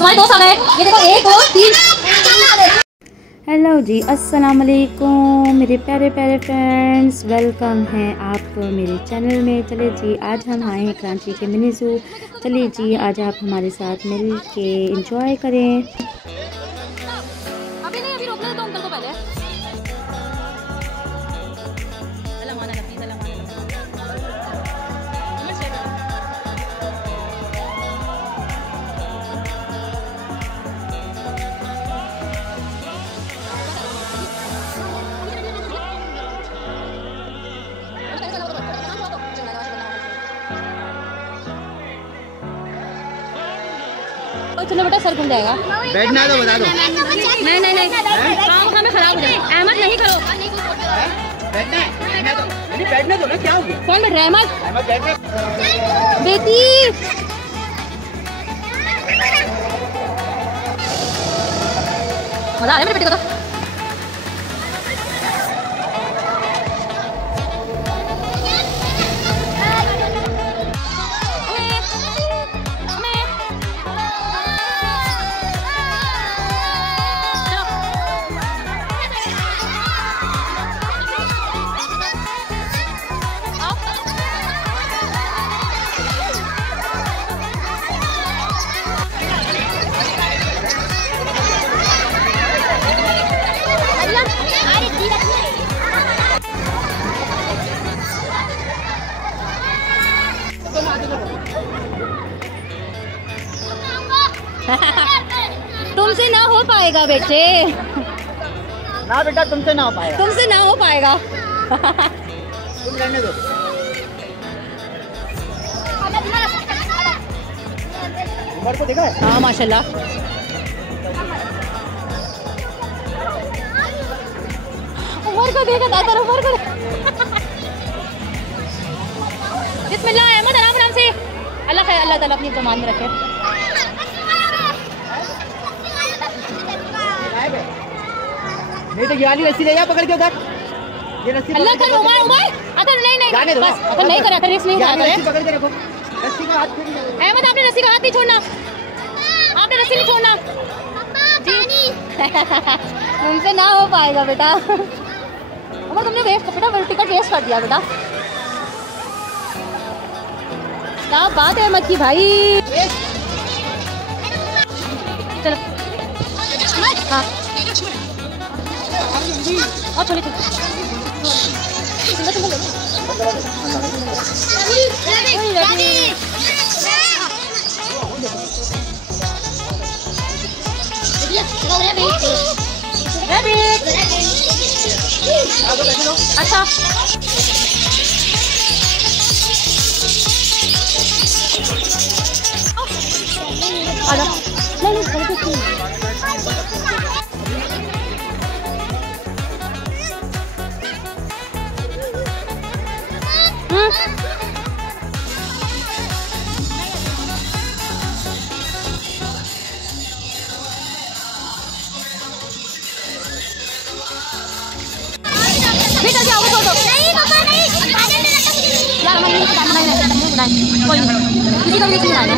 तुम्हारे दोस्त आ गए। ये देखो 1 2 3। हेलो जी, अस्सलाम वालेकुम मेरे प्यारे प्यारे फ्रेंड्स, वेलकम है आपको मेरे चैनल में। चले जी, आज हम आए हैं कराची के मिनी ज़ू। चलिए जी, आज आप हमारे साथ मिल के इंजॉय करें। अभी नहीं, अभी रोकना तो अंकल को पहले। चलो बेटा, सर घूम जाएगा। बैठना है तो बता दो। नहीं नहीं नहीं, हमें खराब हो जाए। अहमद नहीं करो। बैठना है तो नहीं, बैठने दो ना। क्या हो गया? कौन बैठ रहा है? अहमद बैठने। बेटी मजा आ रहा है मेरी बेटी को तो। तुमसे ना हो पाएगा बेटे। ना बेटा, तुमसे ना हो पाएगा। तुमसे ना हो पाएगा। तुम रहने दो। उमर को देखा है? हाँ माशाल्लाह। उमर को देखा था, उमर को। बिस्मिल्लाह अहमद, आराम आराम से। अल्लाह ताला अपनी जमान में रखे। नहीं तो ये वाली रस्सी ले जा पकड़ के उधर। ये रस्सी अल्लाह कर। उमर अगर नहीं जाने दो। बस अगर नहीं करे, रिस्क नहीं उठाया करे। रस्सी पकड़ के रखो। रस्सी का हाथ छोड़। अहमद, आपने रस्सी का हाथ नहीं छोड़ना। आपने रस्सी नहीं छोड़ना जी। तुमसे ना हो पाएगा बेटा। उमर तुमने बेटा टिकट वेस्ट कर दिया बेटा। क्या बात है अहमद की भाई। चलो हाँ और छोले अच्छा बेटा जाओ, छोड़ दो। नहीं पापा नहीं, यार मैं नहीं कोई नहीं, किसी को भी नहीं आना।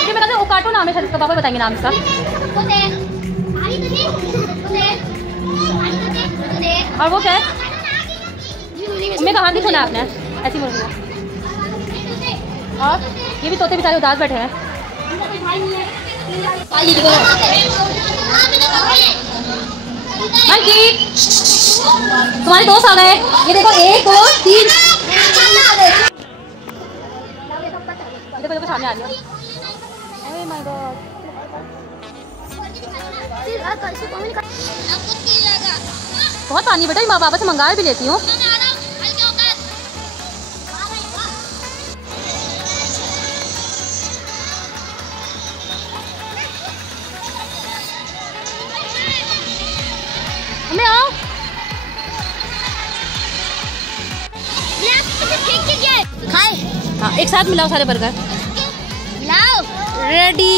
ये मैं कहता हूँ कार्टून नाम है शायद, इसका पापा बताएंगे नाम इसका। और वो क्या है? मम्मी का हाथ नहीं सुना आपने, ऐसी बोल रही है। और ये भी तोते बेचारे उदास बैठे हैं। तुम्हारे दोस्त आ गए। ये देखो 1 2 3। देखो देखो सामने आ रही है। Oh my God. बहुत पानी बेटा, माँ बाबा से मंगा भी लेती हूँ। हमें आओ। खाए। हाँ एक साथ मिलाओ सारे बर्गर। लाओ। रेडी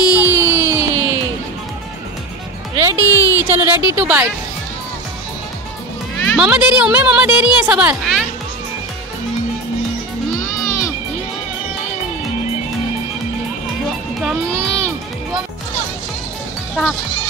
रेडी, चलो रेडी टू बाइट। मम्मा दे रही है, मम्मा दे रही है सबर। कहाँ